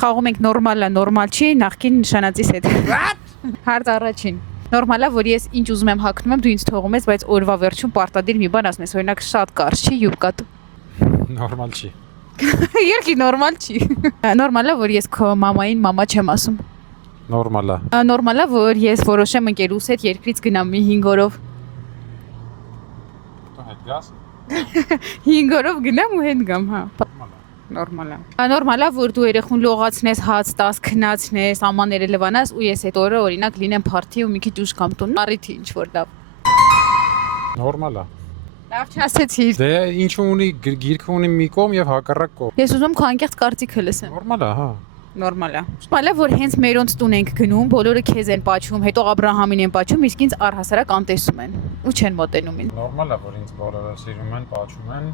Խաղում ենք նորմալ է, նորմալ չի, նախքին նշանածից հետ։ Հարց առաջին։ Նորմալ է, որ ես ինչ ուզում եմ հագնում եմ, դու ինձ թողում ես, բայց օրվա վերջում պարտադիր մի բան ասես, օրինակ շատ կարճ չի յուբկա։ Նորմալ չի։ Երկի նորմալ չի։ Նորմալ է, որ ես քո մամային մամա չեմ ասում։ Նորմալ է։ Նորմալ է, որ ես որոշեմ ընկերուս հետ երկրից գնամ մի 5 օրով։ Դու հետ գաս։ 5 օրով գնամ ու հետ գամ, հա։ Նորմալ է։ Նորմալ է։ Նորմալ է, որ դու երեխուն լողացնես, հաց տաս, քնացնես, ամաները լվանաս ու ես այդ օրը օրինակ լինեմ փարթի ու մի քիչ ուշ կամ տուն։ Առիթի ինչ որ լավ։ Նորմալ է։ Լավ չասեցիր։ Դե ինչու ունի գիրքը ունի մի կողմ եւ հակառակ կողմ։ Ես ուզում քո անկեղծ կարծիքը լսեմ։ Նորմալ է, հա։ Նորմալ է։ Նորմալ է, որ հենց մերոնց տուն ենք գնում, բոլորը քեզ են պատճում, հետո Աբրահամին են պատճում, իսկ ինձ առհասարակ անտեսում են ու չեն մոտենում ինձ։ Նորմալ է, որ ինձ բոլորը սիրում են, պատճում են։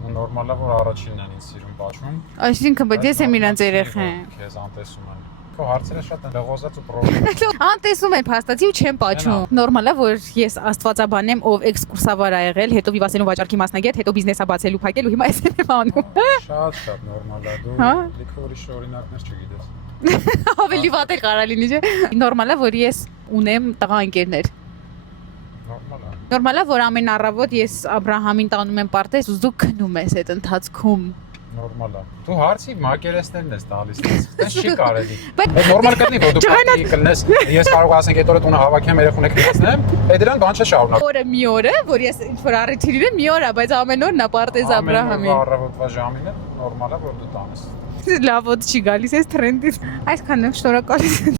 Ու նորմալ է, որ առաջինն են ինձ սիրում, պատճում։ Այսինքն, բայց ես եմ իրանց երեխան։ Քեզ անտեսում են։ Քո հարցերը շատ են դեղոզած ու պրոբլեմ։ Անտեսում են փաստացի ու չեմ պատճում։ Նորմալ է, որ ես աստվածաբան եմ, ով էքսկուրսավար ա եղել, հետո վիվասենու վաճառքի մասնագետ, հետո բիզնեսա բացելու փակել ու հիմա ես եմ անում։ Շատ նորմալ է։ Դու Հա։ լիքը ուրիշ օրինակներ չգիտես։ Ավելի վատ է կարա լինի, չէ՞։ Նորմալ է, որ ես ունեմ տղա ընկերներ։ Նորմալ է։ Նորմալ է, որ ամեն առավոտ ես Աբրահամին տանում եմ պարտեզ ու դու քնում ես այդ ընթացքում։ Նորմալ է։ Դու հարցի մակերեսներն ես տալիս։ Դա չի կարելի։ Բայց- Այդ նորմալ կլինի, որ դու պատի կլնես, ես կարող ասենք այդ օրը տունը հավաքեմ, երեխուն եք լցնեմ, այդ դրան բան չշարունակ։ Օրը մի օր է, որ ես ինչ որ առիթի լինեմ, մի օր է, բայց ամեն օր նա պարտեզ Աբրահամին։ Առավոտվա ժամին է նորմալ է, որ դու տանես։ Լավ ոտ չի գալիս այս տրենդից։ Այսքանն եմ, շնորհակալություն։